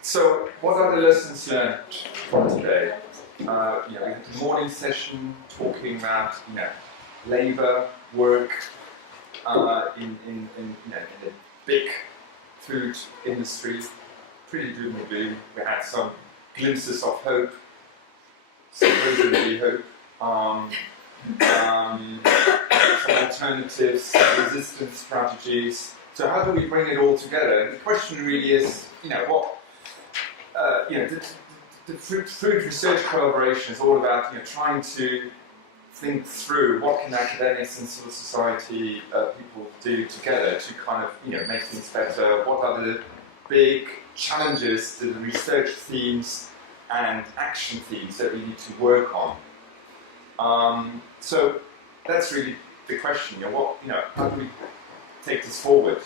So, what are the lessons learned from today? We had the morning session talking about labour, work in the big food industry. Pretty doom and gloom. We had some glimpses of hope, supposedly hope. Some alternatives, some resistance strategies. So how do we bring it all together? And the question really is, the food research collaboration is all about trying to think through what can academics and civil society people do together to kind of make things better. What are the big challenges, the research themes and action themes that we need to work on? So that's really the question. How do we take this forward?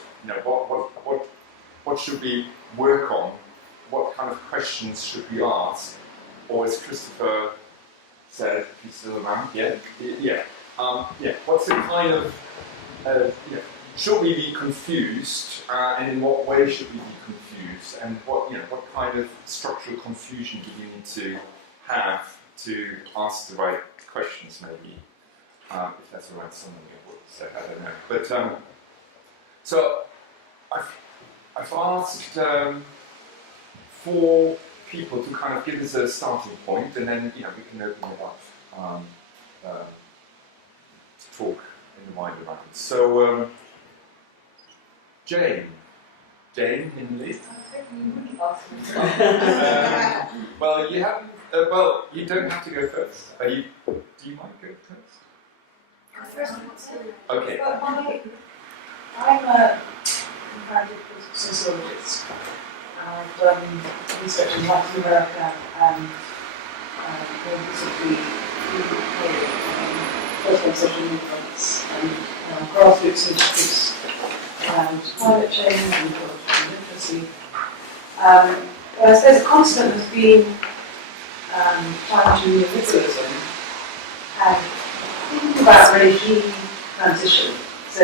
What should we work on? What kind of questions should we ask? Or as Christopher said, if he's still around, what's the kind of should we be confused, and in what way should we be confused, and what kind of structural confusion do we need to have to ask the right questions, maybe, if that's the right summary of what you said, I don't know. But so I've asked 4 people to kind of give us a starting point, and then we can open it up to talk in the wider round. So Jane in the list. Well, you haven't. Well, you don't have to go first. Do you mind going first? Okay. I'm a comparative political sociologist. I've done research in Latin America and more recently first-wave social movements and grassroots initiatives around climate change and ecological literacy. But I suppose a constant has been challenging neoliberalism and thinking about regime transition. So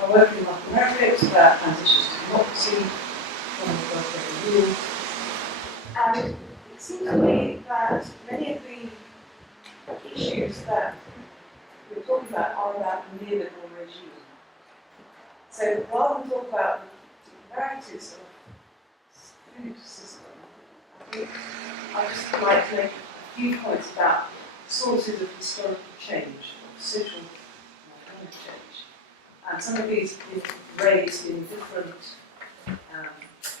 my work in Latin America is about transitions to democracy, from the corporate rule. And it seems to me that many of the issues that we're talking about are about the neoliberal regime. So rather than talk about the varieties of food system, I think I'd just like to make a few points about sources of historical change, of social and economic change. And some of these have been raised in different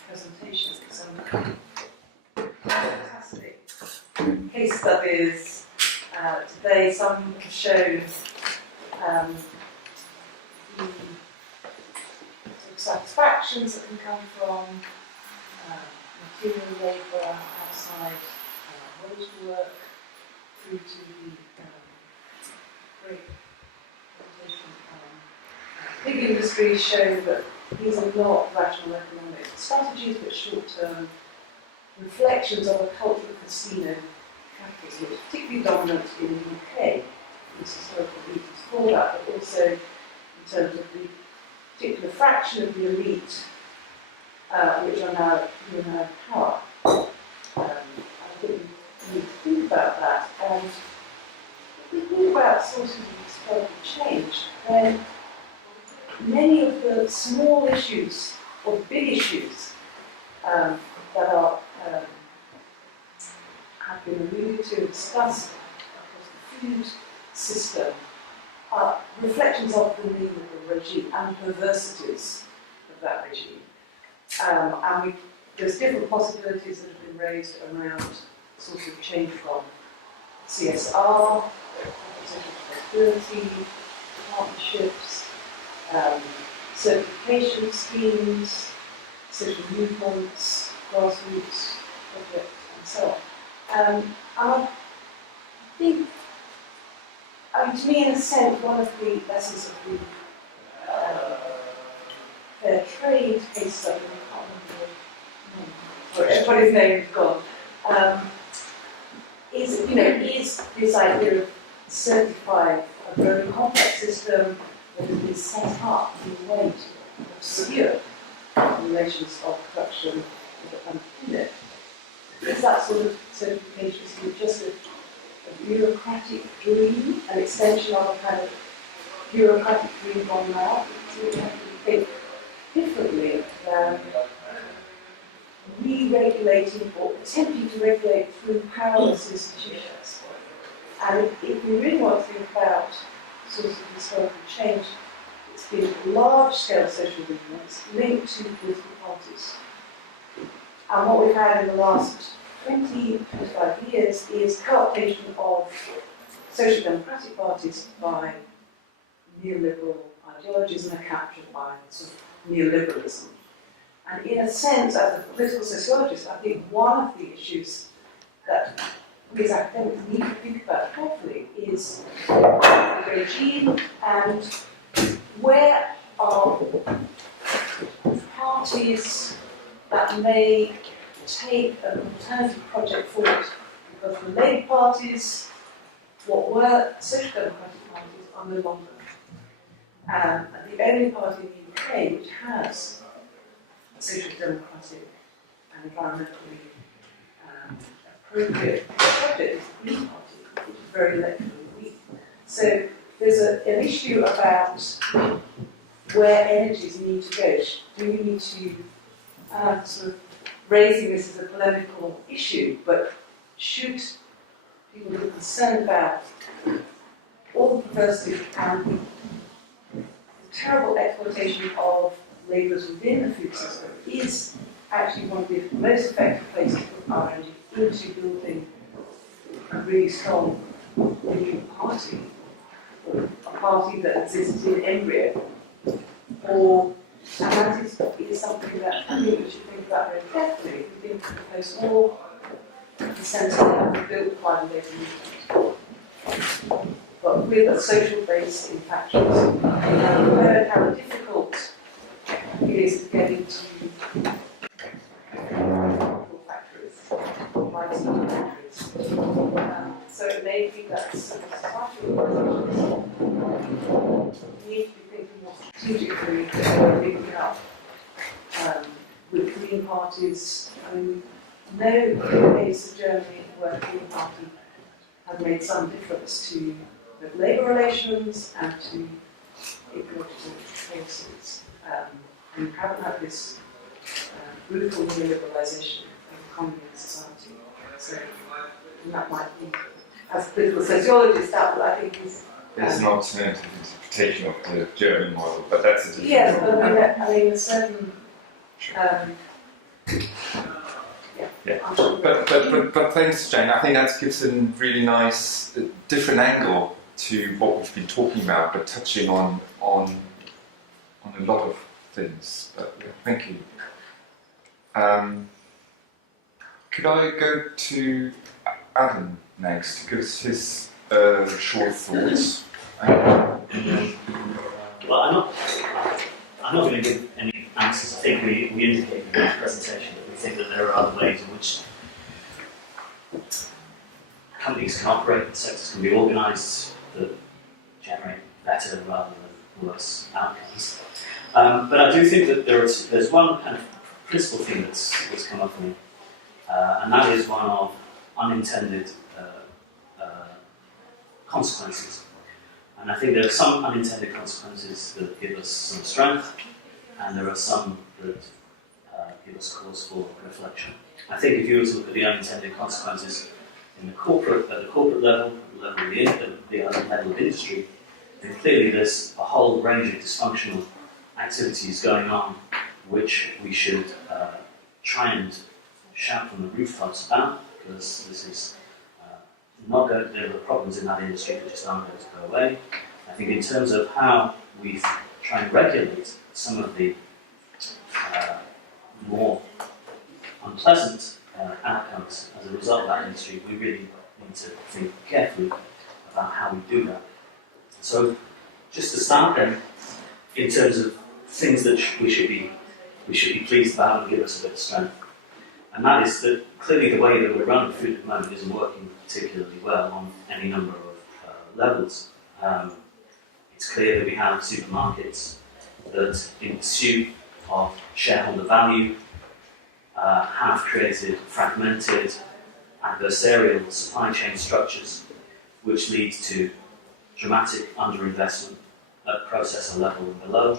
presentations. Some fantastic case studies today. Some have shown the sort of satisfactions that can come from material labour outside wage work through to the great reputation big industries show that these are not rational economic strategies, but short-term reflections of a culture of casino capitalism, which is particularly dominant in the UK. There's historical reasons for that, but also in terms of the particular fraction of the elite which are now in power. I think we need to think about that. And if we think about sources of historical change, then many of the small issues or big issues that are have been alluded to and discussed across the food system are reflections of the neoliberal regime and perversities of that regime. And there's different possibilities that have been raised around sources of change from CSR, social responsibility, partnerships, certification schemes, social movements, grassroots projects, and so on. And I think, to me, in a sense, one of the lessons of the fair trade case study, I can't remember the name, sorry, everybody's name is gone, is this idea of certifying a very complex system that has been set up in a way to obscure relations of production Is that sort of certification just a bureaucratic dream, an extension of a kind of bureaucratic dream gone mad? So we have to think differently than re-regulating or attempting to regulate through powerless institutions. And if we really want to think about sort of historical change, it's been large-scale social movements linked to political parties. And what we've had in the last 20, 25 years is co-optation of social democratic parties by neoliberal ideologies and are captured by sort of neoliberalism. And in a sense, as a political sociologist, I think one of the issues that we as academics need to think about carefully is the regime and where are parties that may take an alternative project forward. Because the Labour parties, what were social democratic parties, are no longer. And the only party in the UK which has a social democratic and environmentally appropriate project is the Green Party, which is very electorally weak. So there's an issue about where energies need to go. Do we need to sort of raising this as a polemical issue, but should people be concerned about all the perversity and the terrible exploitation of labourers within the food system is actually one of the most effective places to put our energy into building a really strong political party, or a party that exists in embryo, and that is something that I think we should think about very carefully. We think of the post-war, the sense that we built by the labour movement, but with a social base in factories. We have heard how difficult it is to get into factories, IT factories. So it may be that societal organisations need to be thinking more strategically about picking up with Green parties. I mean, no case of Germany where the Green Party has made some difference to the labour relations and to ecological policies. And you haven't had this brutal neoliberalisation of economy and society. So that might be, as a political sociologist, that I think is. There's an alternative interpretation of the German model, but that's a different. Yes, but I mean, a certain. But thanks, Jane. I think that gives a really nice, different angle to what we've been talking about, but touching on a lot of things. But thank you. Could I go to Adam next to give us his short thoughts? Well, I'm not going to give any answers. I think we indicated in the presentation that we think that there are other ways in which companies can operate, sectors can be organised that generate better rather than worse outcomes. But I do think that there's one kind of principal thing that's come up for me, and that is one of unintended consequences. And I think there are some unintended consequences that give us some strength, and there are some that give us cause for reflection. I think if you were to look at the unintended consequences at the corporate level, the level of level of industry, then clearly there's a whole range of dysfunctional activities going on which we should try and shout from the rooftops about, because this is not going. There are problems in that industry that just aren't going to go away. I think in terms of how we try and regulate some of the more unpleasant outcomes as a result of that industry, we really need to think carefully about how we do that. So, just to start then, in terms of things that we should be pleased about and give us a bit of strength, and that is that clearly the way that we're running food at the moment isn't working particularly well on any number of levels. It's clear that we have supermarkets that, in pursuit of shareholder value, have created fragmented, adversarial supply chain structures, which lead to dramatic underinvestment at processor level and below.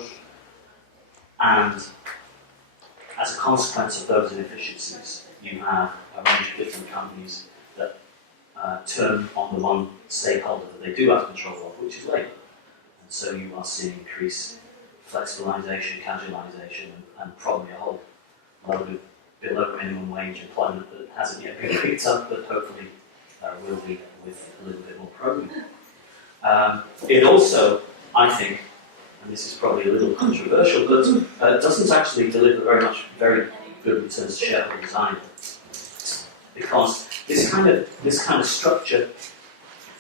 And as a consequence of those inefficiencies, you have a range of different companies that turn on the one stakeholder that they do have control of, which is labour. And so you are seeing increased flexibilisation, casualisation, and probably a whole load of below minimum wage employment that hasn't yet been picked up, but hopefully will be with a little bit more probing. It also, I think, and this is probably a little controversial, but doesn't actually deliver very good returns to shareholders either, because this kind of structure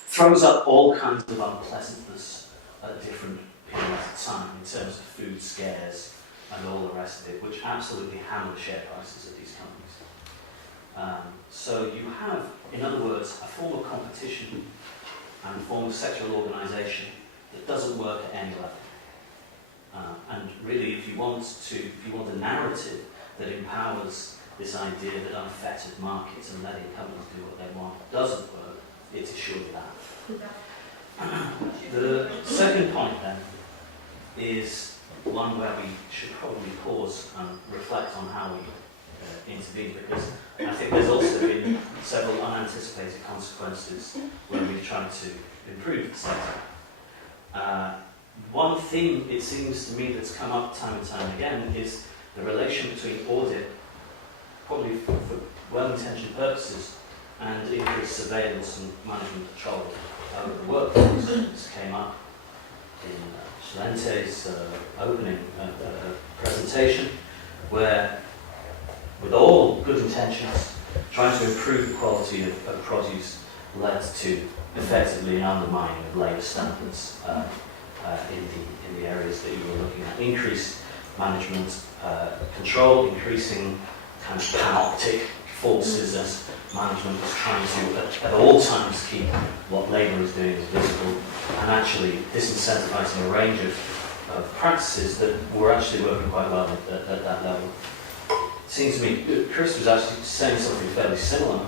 throws up all kinds of unpleasantness at different periods of time in terms of food scares and all the rest of it, which absolutely hammer the share prices of these companies. So you have, in other words, a form of competition and a form of sexual organisation that doesn't work at any level. And really, if you want a narrative that empowers this idea that unfettered markets and letting companies do what they want doesn't work, it is surely that. The second point then is one where we should probably pause and reflect on how we intervene, because I think there's also been several unanticipated consequences when we've tried to improve the sector. One thing, it seems to me, that's come up time and time again is the relation between audit, probably for well-intentioned purposes, and increased surveillance and management control over the workforce. This came up in Shalente's opening presentation, where, with all good intentions, trying to improve the quality of produce led to effectively an undermining of labour standards in the areas that you were looking at. Increased management control, increasing kind of panoptic forces as management is trying to at all times keep what labour is doing as visible, and actually disincentivising a range of practices that were actually working quite well at that level. It seems to me Chris was actually saying something fairly similar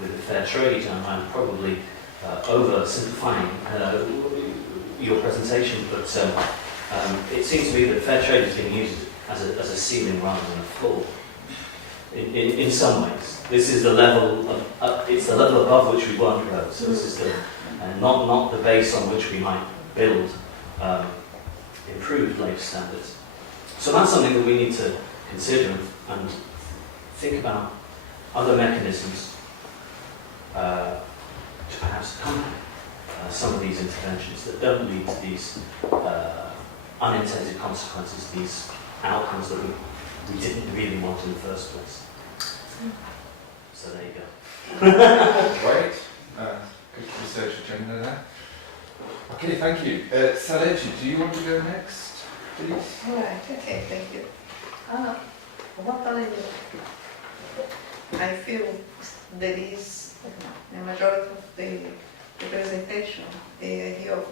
with the fair trade, and I'm probably oversimplifying your presentation, but it seems to me that fair trade is being used as a ceiling rather than a floor. In some ways, this is the level it's the level above which we want to grow. So this is not the base on which we might build improved labour standards. So that's something that we need to consider and think about other mechanisms to perhaps accompany some of these interventions that don't lead to these unintended consequences, these outcomes that we didn't really want in the first place. So there you go. Great. Good research agenda there. Okay, thank you. Salechi, do you want to go next, please? All right, okay, thank you. I feel there is a majority of the presentation here of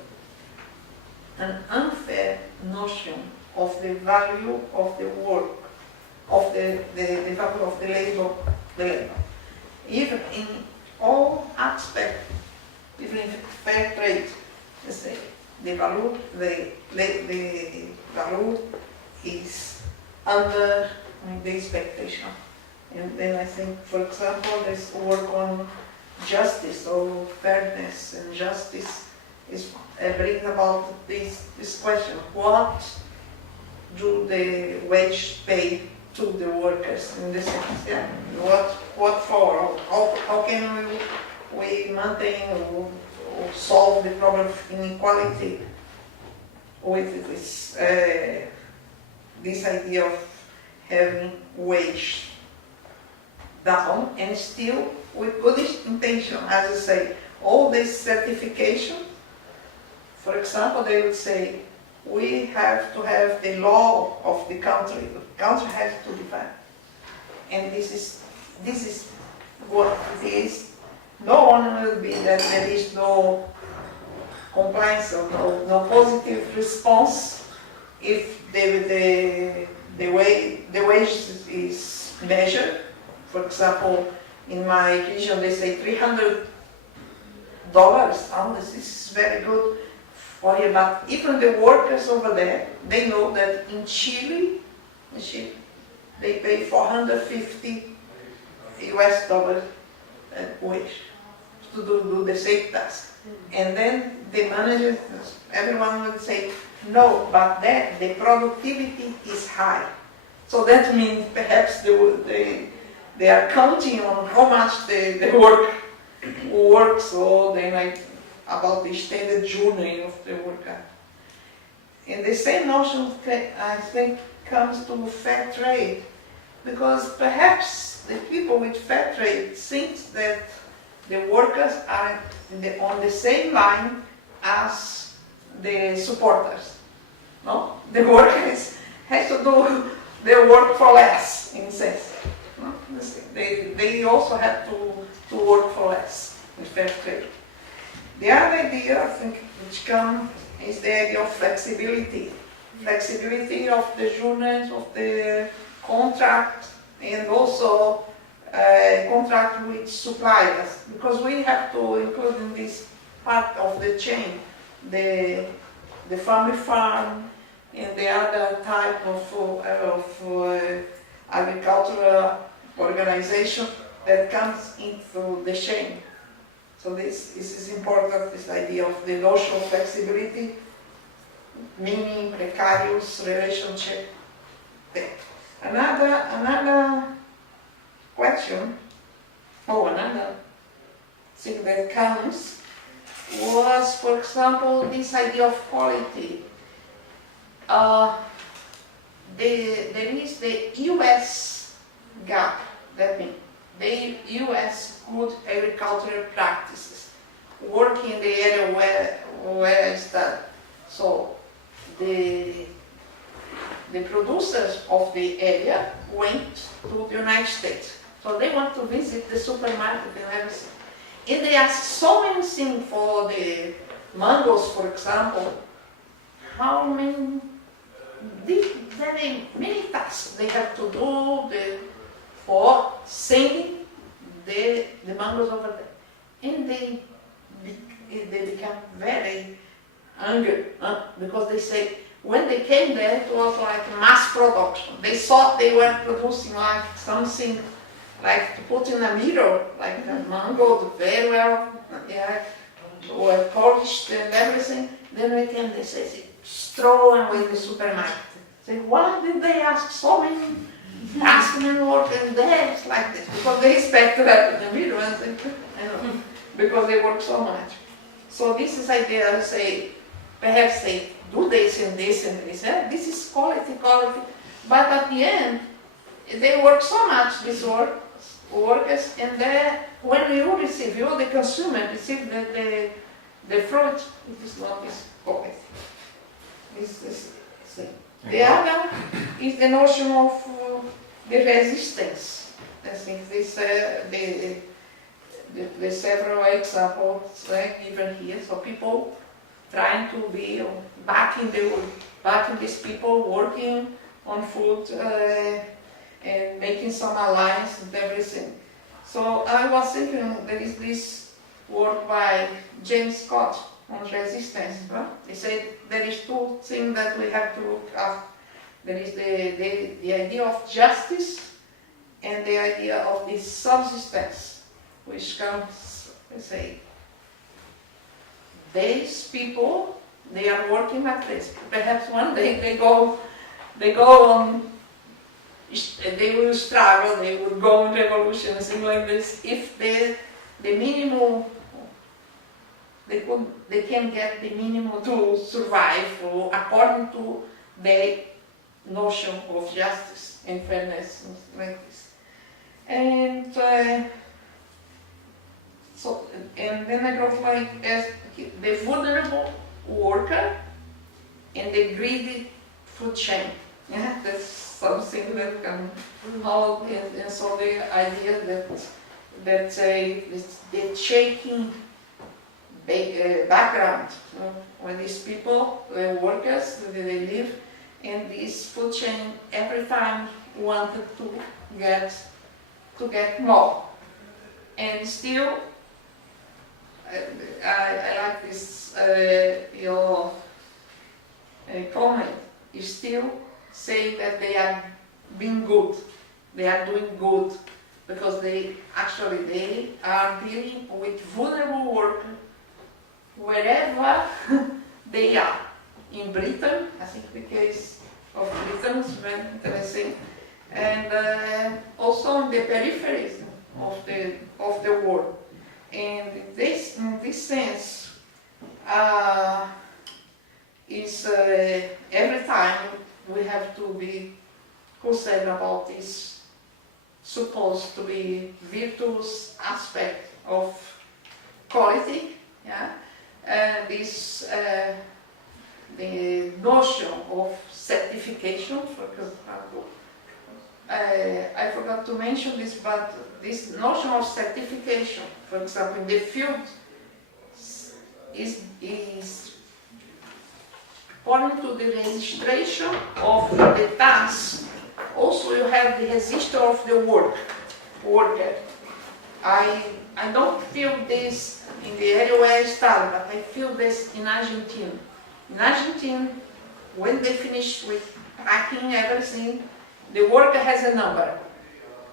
an unfair notion of the value of the work, of the value of the labor. Even in all aspects, even in fair trade, let's say, the value is under the expectation. And then I think, for example, there's work on justice or fairness, and justice is bringing about this question: what do the wage pay to the workers in this sense? Yeah, what for? How can we maintain or solve the problem of inequality with this idea of having wage down and still with good intention, as I say, all this certification. For example, they would say, we have to have the law of the country. The country has to define. And this is what it is. No one will be that there is no compliance or no positive response if the wage is measure. For example, in my region they say $300. Oh, this is very good for you. But even the workers over there, they know that in Chile, they pay $450 wage to do the same task. And then the manager, everyone would say, no, but the productivity is high. So that means perhaps they are counting on how much the work, so they like about the extended journey of the worker. And the same notion, I think, comes to fair trade, because perhaps the people with fair trade think that the workers are on the same line as the supporters. No, the workers has to do their work for less, in a sense. No? They also have to work for less in fair trade. The other idea, I think, which comes is the idea of flexibility. Flexibility of the journeys, of the contract, and also contract with suppliers, because we have to include in this part of the chain the family farm and the other type of agricultural organization that comes into the chain. So this is important, this idea of the notion of flexibility, meaning precarious relationship. Another question, another thing that comes was, for example, this idea of quality. There is the US gap, that means the US good agricultural practices, work in the area where I study. So the producers of the area went to the United States. So they want to visit the supermarket and everything. And they ask so many things for the mangoes, for example. How many tasks they have to do for sending the mangoes over there. And they become very angry because they say, when they came there, it was like mass production. They thought they were producing like something like to put in a mirror, like a mango, very well, were polished and everything. Then they came, they say, throw away the supermarket. Say, why did they ask so many craftsmen working there? It's like this, because they expect that in the mirror, and because they work so much. So this is idea, say, perhaps they do this and this and this. This is quality. But at the end, they work so much, these workers, and then when you receive, you, the consumer, receive the fruit, it is not this quality. This thing. The other is the notion of the resistance. I think this, the several examples given here. So people trying to be back in these people working on food and making some alliance and everything. So I was thinking there is this work by James Scott on resistance. He said there is two things that we have to look at. There is the idea of justice and the idea of the subsistence, which comes, let's say, these people, they are working like this. Perhaps one day they go on, they will struggle, they will go on revolution, things like this. If the minimum, they can get the minimum to survive, according to the notion of justice and fairness, and like this. And and then I go like as the vulnerable worker and the greedy food chain. Yeah, that's something that can hold. And so the idea that the shaking background, when these people, workers, they live, and this food chain every time wanted to get more. And still, I like this, your comment. You still say that they are being good, they are doing good, because they are dealing with vulnerable workers wherever they are. In Britain, I think the case of Britain is very interesting, and also on the peripheries of the world. And in this sense, is every time we have to be concerned about this supposed to be virtuous aspect of quality, yeah, and this the notion of certification, for example. I forgot to mention this, but this notion of certification, for example, in the field is according to the registration of the task. Also, you have the register of the worker. I don't feel this in the area where I started, but I feel this in Argentina. In Argentina, when they finish with packing everything, the worker has a number.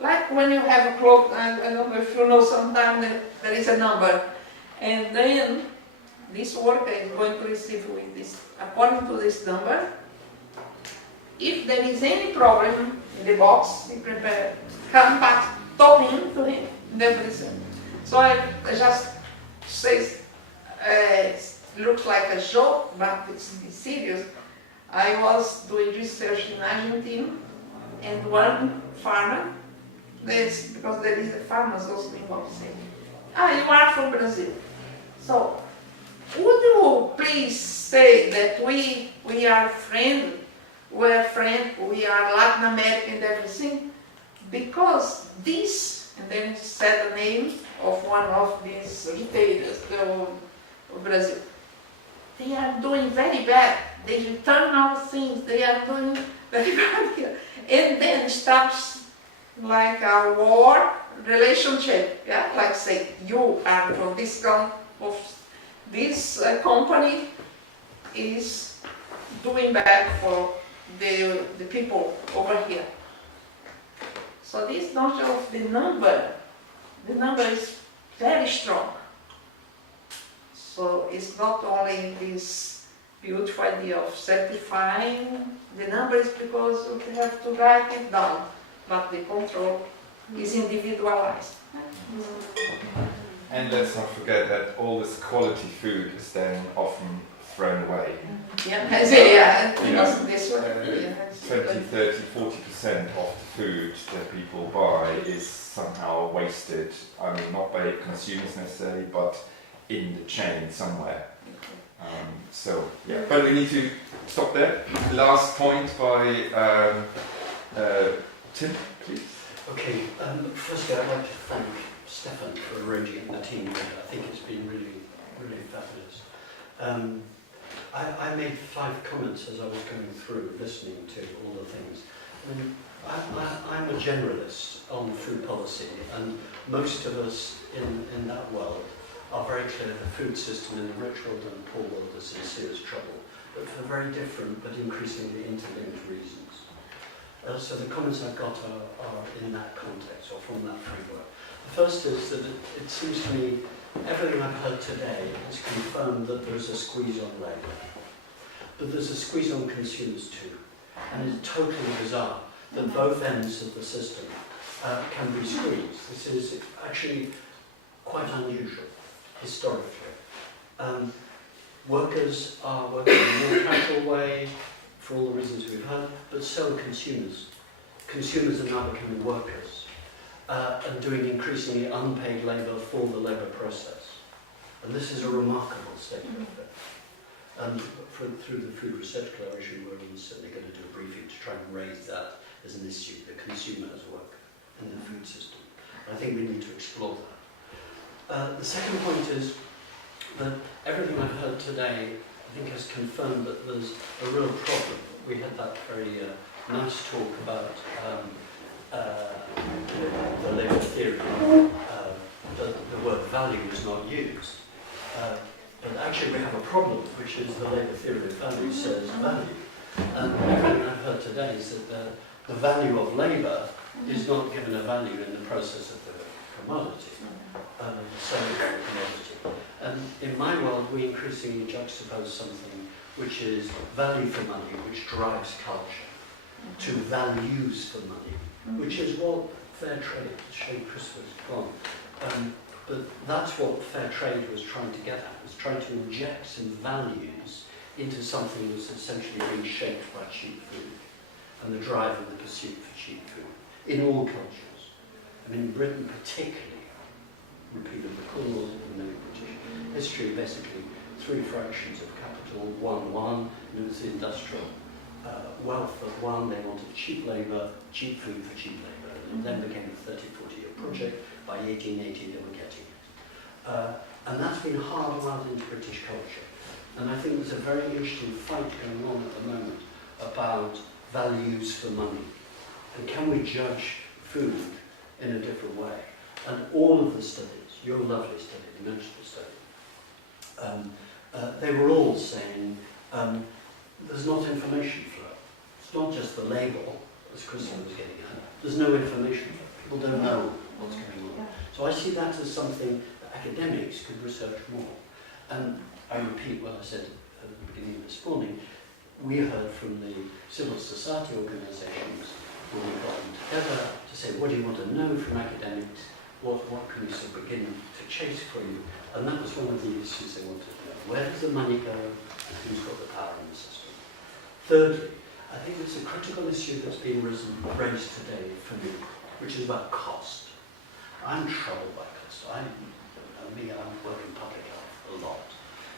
Like when you have a clock, I don't know if you know, sometimes there is a number. And then this worker is going to receive with this, according to this number. If there is any problem in the box, he prepare, come back talking to him, never listen. So I just say, looks like a joke, but it's serious. I was doing research in Argentina, and one farmer, because there is a farmers also involved, saying, you are from Brazil. So, would you please say that we are friends, we are Latin American and everything? Because this, and then he said the name of one of these retailers of Brazil. They are doing very bad. They return our things. They are doing very bad here. And then starts like a war relationship. Yeah, like say you are from this company is doing bad for the people over here. So this notion of the number is very strong. So it's not only this beautiful idea of certifying the numbers because you have to write it down, but the control is individualized. And let's not forget that all this quality food is then often thrown away. Yeah, You know, this one. 20, 30, 40% of the food that people buy is somehow wasted. I mean, not by consumers necessarily, but in the chain somewhere. So, yeah. But we need to stop there. Last point by Tim, please. Okay, firstly I'd like to thank Steffen for arranging it and the team. I think it's been really, really fabulous. I made 5 comments as I was going through, listening to all the things. I mean, I'm a generalist on food policy, and most of us in that world are very clear the food system in the rich world and the poor world is in serious trouble, but for very different but increasingly interlinked reasons. So the comments I've got are in that context, or from that framework. The first is that it seems to me everything I've heard today has confirmed that there's a squeeze on labour, but there's a squeeze on consumers too, and it's totally bizarre that both ends of the system can be squeezed. This is actually quite unusual historically. Workers are working in a more casual way for all the reasons we've heard, but so are consumers. Consumers are now becoming workers and doing increasingly unpaid labour for the labour process. And this is a remarkable state of affairs. Through the Food Research Collaboration, we're certainly going to do a briefing to try and raise that as an issue, the consumer as worker in the food system. I think we need to explore that. The second point is that everything I've heard today I think has confirmed that there's a real problem. We had that very nice talk about the labour theory. The word value is not used. But actually we have a problem, which is the labour theory of value says value. And everything I've heard today is that the value of labour is not given a value in the process of the commodity, selling the commodity. And in my world, we increasingly juxtapose something which is value for money, which drives culture, to values for money, which is what fair trade, shade Chris was on. But that's what fair trade was trying to get at, was trying to inject some values into something that's essentially being shaped by cheap food and the drive and the pursuit for cheap food in all cultures. I mean, in Britain particularly, repeated the cause of the British history, basically three fractions of capital, one, and it was the industrial wealth of one. They wanted cheap labour, cheap food for cheap labour, and it then became a 30-40-year project. By 1880 they were getting it. And that's been hardwired into British culture. And I think there's a very interesting fight going on at the moment about values for money. And can we judge food in a different way? And all of the studies, your lovely study, the menstrual study, they were all saying there's not information flow. It's not just the label, as Christian was getting at. There's no information flow. People don't know what's going on. So I see that as something that academics could research more. And I repeat what I said at the beginning of this morning. We heard from the civil society organisations when we got them together to say, what do you want to know from academics? What can we sort of begin to chase for you? And that was one of the issues they wanted to know. Where does the money go and who's got the power in the system? Thirdly, I think it's a critical issue that's been raised today for me, which is about cost. I'm troubled by cost. I work in public health a lot.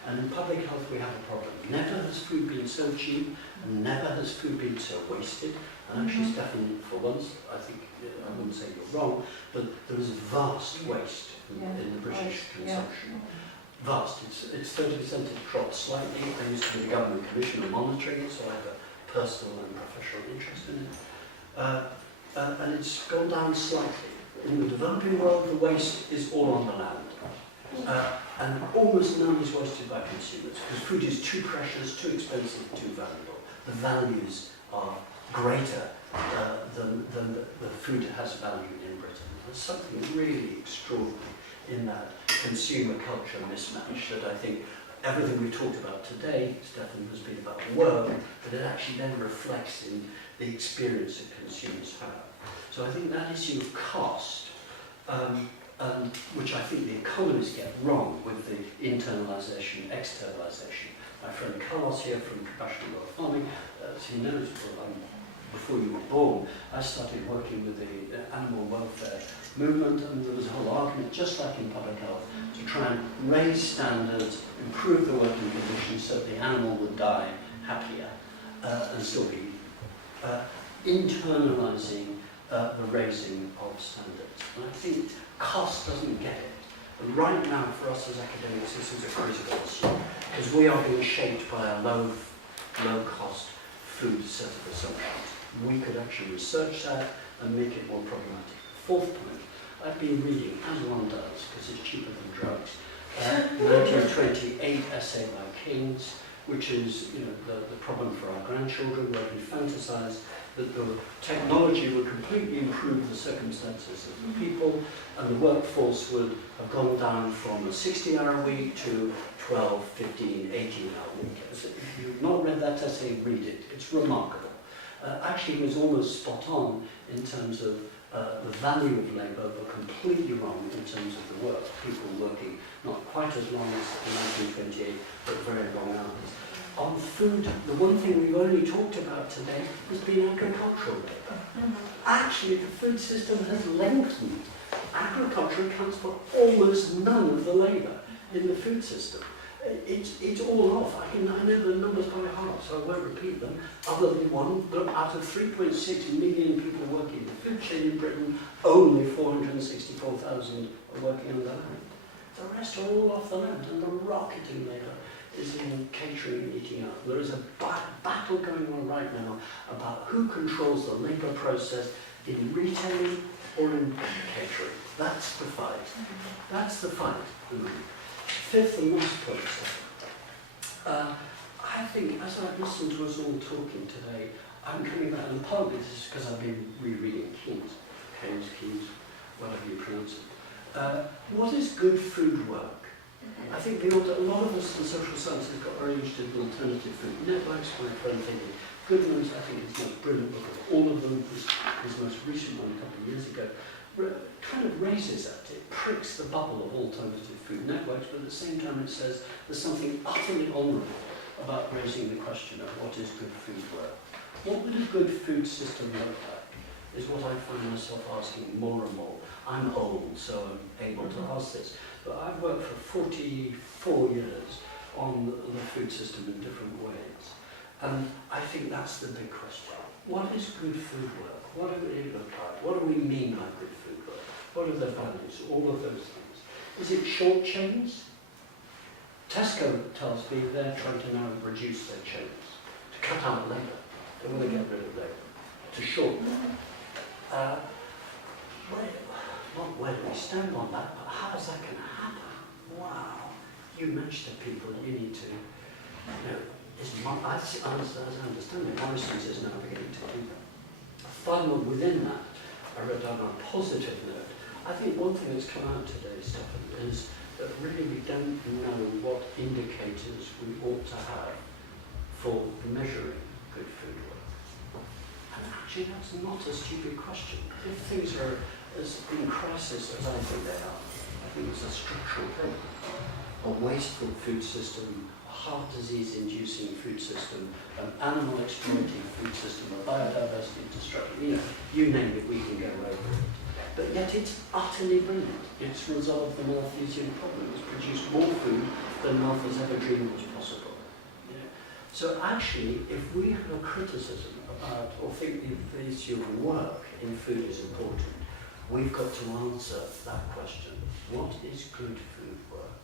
And in public health we have a problem. Never has food been so cheap, and never has food been so wasted. And actually, Steffen, for once, I think, I wouldn't say you're wrong, but there is vast waste in the British consumption. Vast. It's 30%, it dropped slightly. I used to be the government commissioner monitoring it, so I have a personal and professional interest in it. And it's gone down slightly. In the developing world, the waste is all on the land. And almost none is wasted by consumers, because food is too precious, too expensive, too valuable. The values are greater than the food has value in Britain. There's something really extraordinary in that consumer culture mismatch that I think everything we've talked about today, Steffen, has been about work, but it actually then reflects in the experience that consumers have. So I think that issue of cost, which I think the economists get wrong with the internalisation, externalisation. My friend Carlos here from Compassionate World Farming, as he knows, before you were born, I started working with the animal welfare movement, and there was a whole argument, just like in public health, to try and raise standards, improve the working conditions so that the animal would die happier and still be internalising the raising of standards. And I think cost doesn't get it. But right now, for us as academics, this is a critical issue, because we are being shaped by a low-cost food set of assumptions. We could actually research that and make it more problematic. Fourth point, I've been reading, as one does, because it's cheaper than drugs, 1928 essay by Keynes, which is the problem for our grandchildren, where he fantasized that the technology would completely improve the circumstances of the people, and the workforce would have gone down from a 60-hour week to 12, 15, 18-hour week. So if you've not read that essay, read it. It's remarkable. Actually, he was almost spot on in terms of the value of labour, but completely wrong in terms of the work. People working not quite as long as in 1928, but very long hours. On food, the one thing we've only talked about today has been agricultural labour. Actually, the food system has lengthened. Agriculture accounts for almost none of the labour in the food system. It's all off. I know the numbers by heart, so I won't repeat them, other than one. But out of 3.6 million people working in the food chain in Britain, only 464,000 are working on the land. The rest are all off the land, and the rocketing labour is in catering and eating out. There is a battle going on right now about who controls the labour process in retailing or in catering. That's the fight. That's the fight. Fifth and last point. I think as I listen to us all talking today, I'm coming back, and partly this is because I've been rereading Keynes, whatever you pronounce it. What is good food work? I think a lot of us in social sciences got very interested in alternative food networks, my friend thinking. Goodman's, I think, is the most brilliant book of all of them, his most recent one a couple of years ago, kind of raises that. It pricks the bubble of alternative food networks, but at the same time it says there's something utterly honourable about raising the question of what is good food work. What would a good food system look like is what I find myself asking more and more. I'm old, so I'm able to ask this, but I've worked for 44 years on the food system in different ways. And I think that's the big question. What is good food work? What do it look like? What do we mean by good food work? What are the values? All of those things. Is it short chains? Tesco tells me they're trying to now reduce their chains, to cut out labour. They want to get rid of labour, to shorten them. Not where do we stand on that, but how is that going to happen? Wow. You mentioned to people you need to, as I understand it, Morrison's is now beginning to do that. Final within that, I read down on a positive note. I think one thing that's come out today, Steffen, is that really we don't know what indicators we ought to have for measuring good food work. And actually that's not a stupid question. If things are as in crisis as I think they are, I think it's a structural thing. A wasteful food system, a heart disease-inducing food system, an animal-exploiting food system, a biodiversity destruction, you name it, we can go over it. But yet it's utterly brilliant. It's resolved the Malthusian problem. It's produced more food than Malthus ever dreamed was possible. So actually, if we have a criticism about, or think the issue of work in food is important, we've got to answer that question. What is good food work?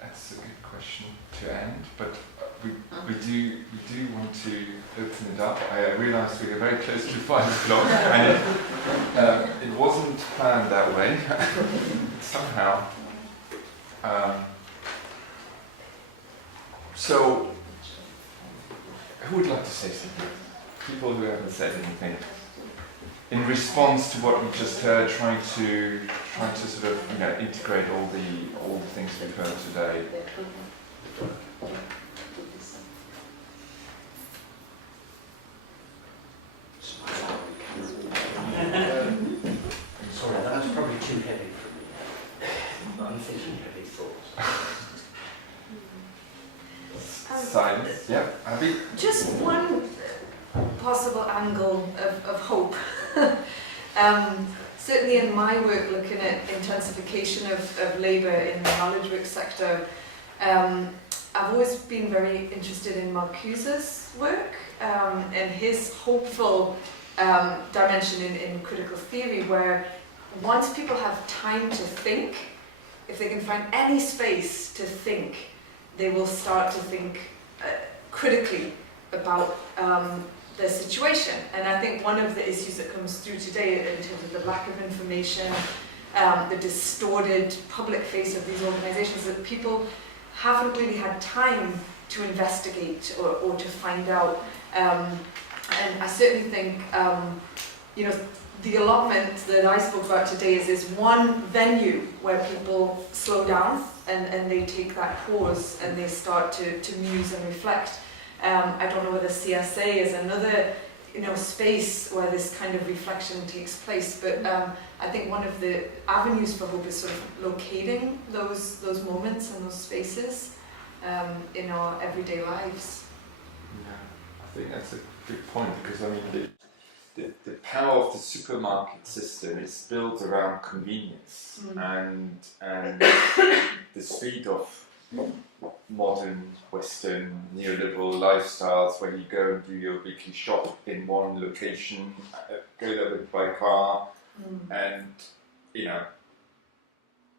That's a good question to end, but we do want to open it up. I realise we are very close to 5 o'clock, and it wasn't planned that way. Somehow. So, who would like to say something? People who haven't said anything. In response to what we just heard, trying to sort of integrate all the things we've heard today. I'm sorry, that was probably too heavy for me. I'm thinking heavy thoughts. Silence. Yeah, Abby. Just one possible angle of hope. Certainly in my work looking at intensification of labour in the knowledge work sector, I've always been very interested in Marcuse's work and his hopeful dimension in critical theory, where once people have time to think, if they can find any space to think, they will start to think critically about their situation. And I think one of the issues that comes through today in terms of the lack of information, the distorted public face of these organisations, that people haven't really had time to investigate or to find out. And I certainly think, the allotment that I spoke about today is one venue where people slow down and they take that pause and they start to muse and reflect. I don't know whether CSA is another space where this kind of reflection takes place, but I think one of the avenues for hope is sort of locating those moments and those spaces in our everyday lives. Yeah, I think that's a good point, because the power of the supermarket system is built around convenience and the speed of modern Western neoliberal lifestyles, where you go and do your weekly shop in one location, go there by car, and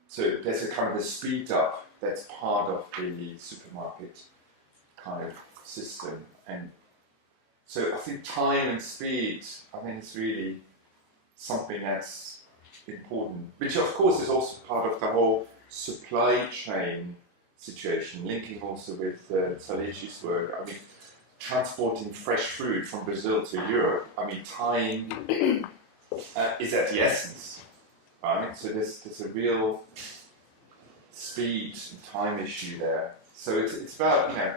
so there's a kind of a speed up that's part of the supermarket kind of system. And so I think time and speed, I think it's really something that's important, which of course is also part of the whole supply chain situation, linking also with Saleci's work. I mean, transporting fresh fruit from Brazil to Europe, I mean, time is at the essence, right? So there's a real speed and time issue there. So it's about, you know,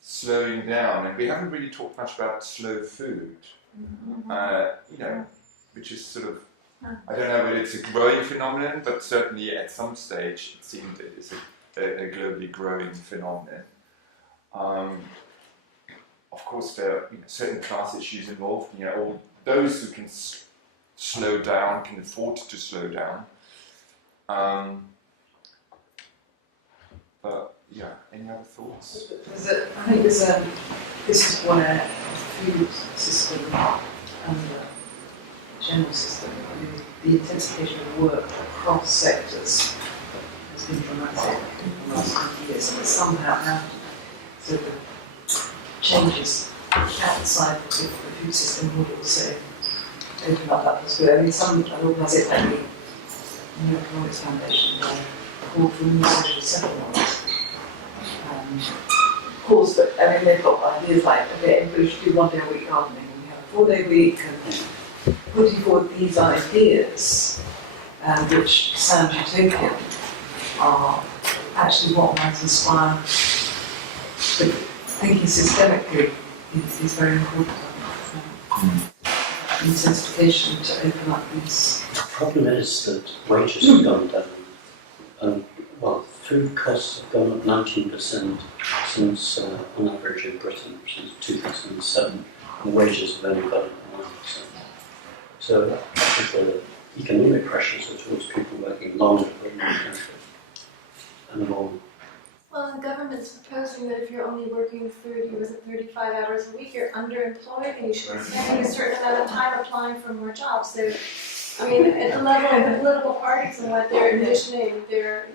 slowing down, and we haven't really talked much about slow food, you know, which is sort of, I don't know whether it's a growing phenomenon, but certainly at some stage it seemed it is a globally growing phenomenon. Of course, there are, you know, certain class issues involved. You know, all those who can slow down can afford to slow down. But yeah, any other thoughts? I think this is where the food system and the general system, the intensification of work across sectors has been dramatic in the last 20 years, and it's somehow now so the changes outside the food system would also open up that possibility. I mean, some organisations like the New Economics Foundation called for new social settlements. Of course, but I mean, they've got ideas like, okay, everybody should do 1 day a week gardening, and we have a 4-day week, and putting forward these ideas, which sound utopian, are actually what might inspire. But thinking systemically is very important. Intensification to open up these. The problem is that wages have gone down. Well, food costs have gone up 19% since, on average in Britain, since 2007, and wages have only gone up 9%. So I think the economic pressures are towards people working longer but more intensely and more. Well, the government's proposing that if you're only working 35 hours a week, you're underemployed and you should be spending a certain amount of time applying for more jobs. So, I mean, at the level of the political parties and what they're envisioning, they're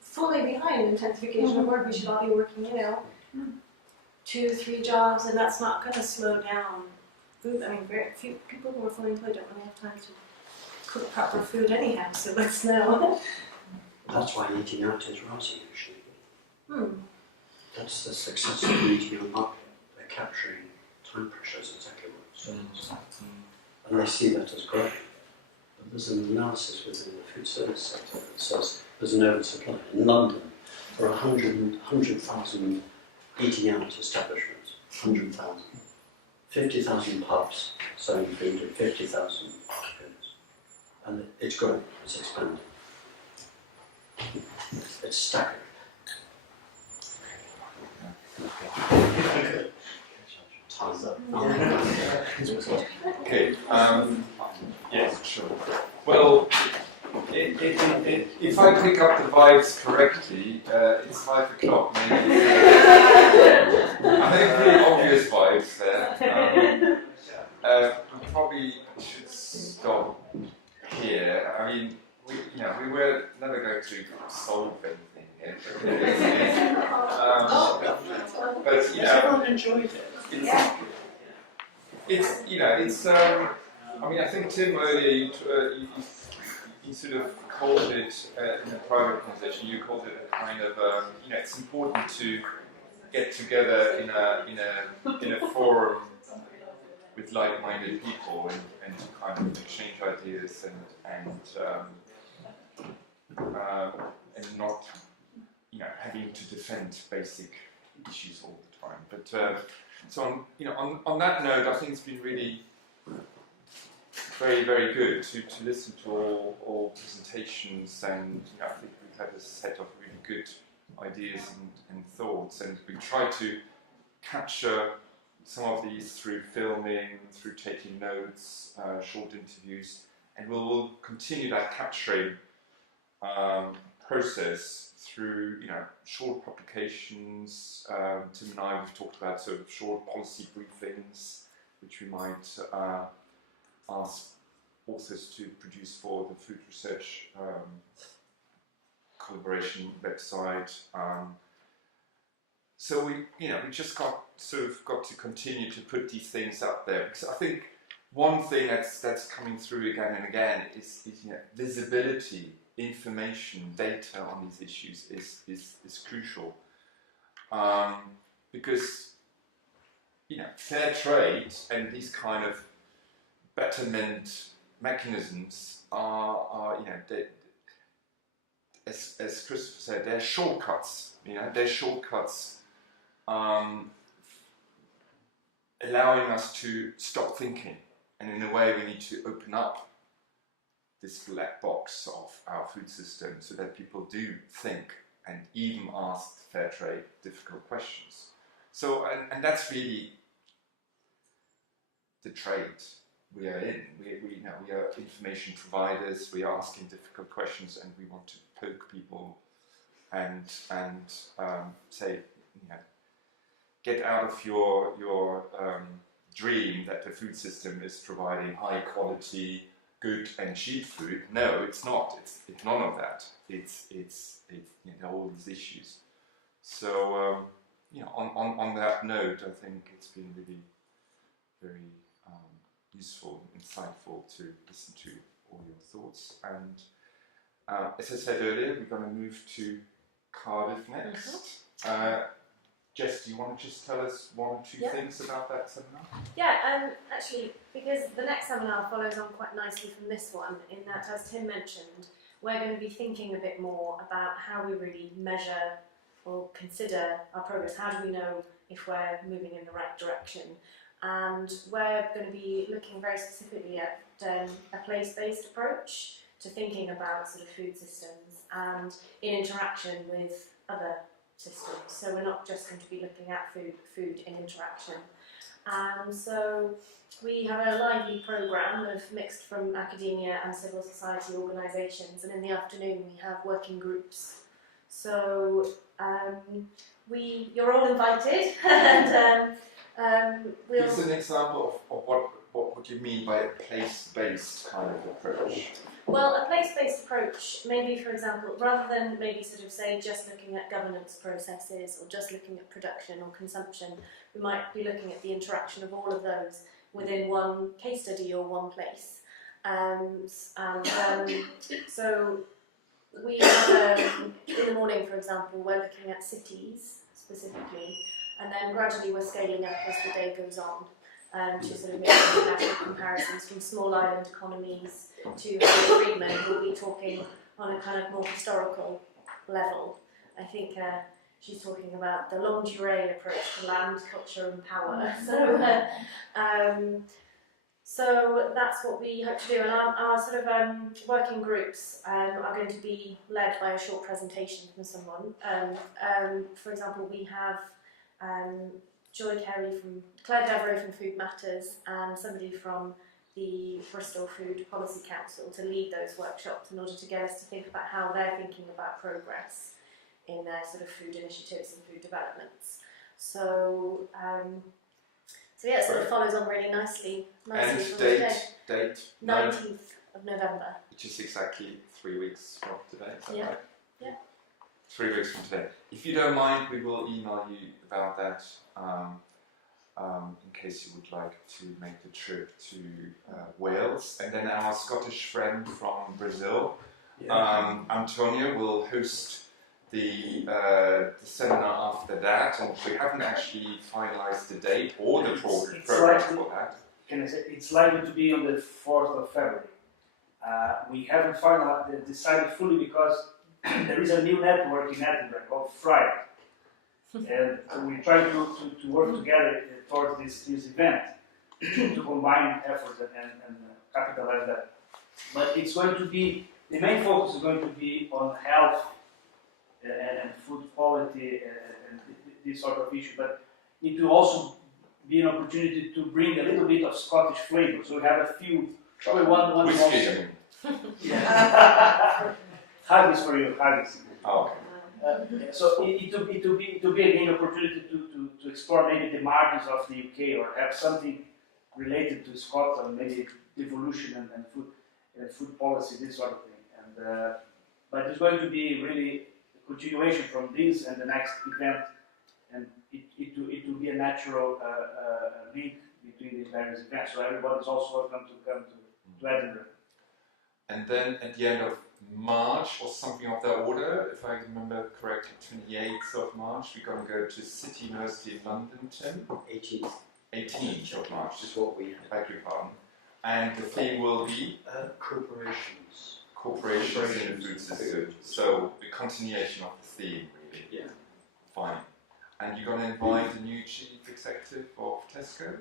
fully behind intensification of work. We should all be working, 2-3 jobs, and that's not going to slow down food. I mean, very few people who are fully employed don't really have time to cook proper food anyhow, so let's know. That's why eating out is rising, actually. That's the success of the eating out market. They're capturing time pressures, exactly what it says. And they see that as growing. But there's an analysis within the food service sector that says there's an oversupply. In London, there are 100,000 eating out establishments, 100,000. 50,000 pubs selling food and 50,000 occupants. And it's growing, it's expanding. It's staggering. Time's up. Okay. Yes, sure. Well, if I pick up the vibes correctly, it's 5 o'clock. Maybe. I think pretty obvious vibes there. We probably should stop here. I mean, we were never going to solve anything here. But Everyone enjoyed it. It's I mean, I think Tim earlier you sort of called it in a private conversation. You called it a kind of it's important to get together in a forum with like-minded people and to kind of exchange ideas and not having to defend basic issues all the time. But so on that note, I think it's been really very, very good to listen to all presentations, and I think we've had a set of really good ideas and thoughts, and we tried to capture some of these through filming, through taking notes, short interviews, and we'll continue that capturing process through short publications. Tim and I have talked about sort of short policy briefings, which we might ask authors to produce for the food research collaboration website. So we just got to continue to put these things up there, because I think one thing that's coming through again and again is visibility, information, data on these issues is crucial, because fair trade and these kind of betterment mechanisms are as Christopher said, they're shortcuts. They're shortcuts. Allowing us to stop thinking, and in a way we need to open up this black box of our food system so that people do think and even ask fair trade difficult questions. So, and that's really the trade we are in. We are information providers. We are asking difficult questions, and we want to poke people and say, get out of your dream that the food system is providing high quality, good and cheap food. No, it's not. It's none of that. It's all these issues. So on that note, I think it's been really very useful, insightful to listen to all your thoughts. And as I said earlier, we're going to move to Cardiff next. Jess, do you want to just tell us one or two things about that seminar? Yeah, actually, because the next seminar follows on quite nicely from this one, in that, as Tim mentioned, we're going to be thinking a bit more about how we really measure or consider our progress. How do we know if we're moving in the right direction? And we're going to be looking very specifically at a place-based approach to thinking about sort of food systems and in interaction with other systems. So we're not just going to be looking at food in interaction. So we have a lively programme of mixed from academia and civil society organisations, and in the afternoon we have working groups. So you're all invited, and we'll... Give us an example of what you mean by a place-based kind of approach. Well, a place-based approach, maybe, for example, rather than maybe sort of say just looking at governance processes or just looking at production or consumption, we might be looking at the interaction of all of those within one case study or one place. So we have, in the morning, for example, we're looking at cities specifically, and then gradually we're scaling up as the day goes on. To sort of make international comparisons from small island economies to Harry Friedman, who will be talking on a kind of more historical level. I think she's talking about the longue durée approach to land, culture and power. So that's what we hope to do, and our sort of working groups are going to be led by a short presentation from someone. For example, we have Claire Devereaux from Food Matters and somebody from the Bristol Food Policy Council to lead those workshops in order to get us to think about how they're thinking about progress in their sort of food initiatives and food developments. So it sort of follows on really nicely And from date 19th of November. which is exactly 3 weeks from today. Is that Yeah. right? Yeah. 3 weeks from today. If you don't mind, we will email you about that in case you would like to make the trip to Wales. And then our Scottish friend from Brazil, Antonio, will host the seminar after that. And we haven't actually finalised the date or the program for that. Can I say it's likely to be on the 4th of February. We haven't finally decided fully because there is a new network in Edinburgh called Friday, and we try to work together towards this event to combine efforts and capitalize that. But it's going to be, the main focus is going to be on health and food quality and this sort of issue, but it will also be an opportunity to bring a little bit of Scottish flavor. So we have a few, probably one Whiskey. yeah. Haggis for you, haggis. Oh, okay. So it will be again an opportunity to explore maybe the margins of the UK or have something related to Scotland, maybe evolution and food policy, this sort of thing. And but it's going to be really a continuation from this and the next event, and it will be a natural link between these various events. So everybody is also welcome to come to Edinburgh. And then at the end of March, or something of that order, if I remember correctly, 28th of March, we're going to go to City University in London, Tim? 18th. 18th of March, Is what we had. beg your pardon. And the theme will be Corporations. corporations in the food system. So the continuation of the theme, really. Yeah. Fine. And you're going to invite the new chief executive of Tesco?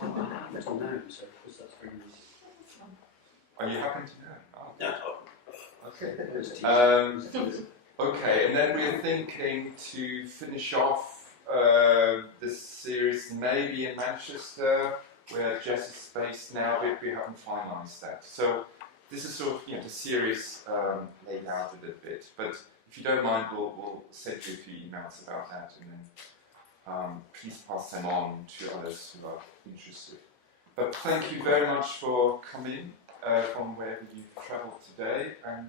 Well, I happen to know, so of course that's very easy. Are you happen to know? Oh. No. Okay. Okay, and then we're thinking to finish off this series maybe in Manchester, where Jess is based now, but we haven't finalised that. So this is sort of the series laid out a little bit. But if you don't mind, we'll send you a few emails about that, and then please pass them on to others who are interested. But thank you very much for coming from wherever you've travelled today, and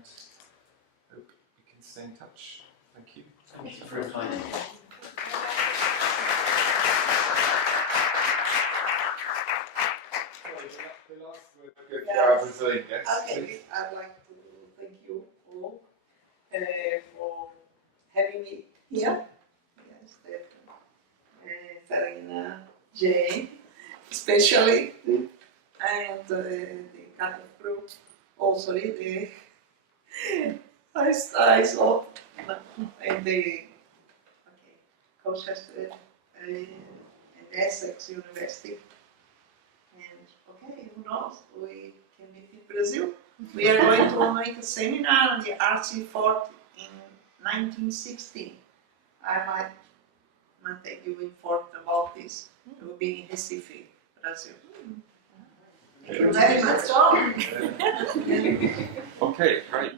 hope we can stay in touch. Thank you. Thank you for inviting me. The last word goes to our Brazilian guest. Okay, I'd like to thank you all for having me here. Yes, Steffen, Farina, Jane, especially, and the kind of group also the I saw in the Colchester and Essex University. And who knows, we can meet in Brazil. We are going to make a seminar on the RC Fort in 1916. I might take you informed about this. It will be in Recife, Brazil. Thank you very much. Okay, great.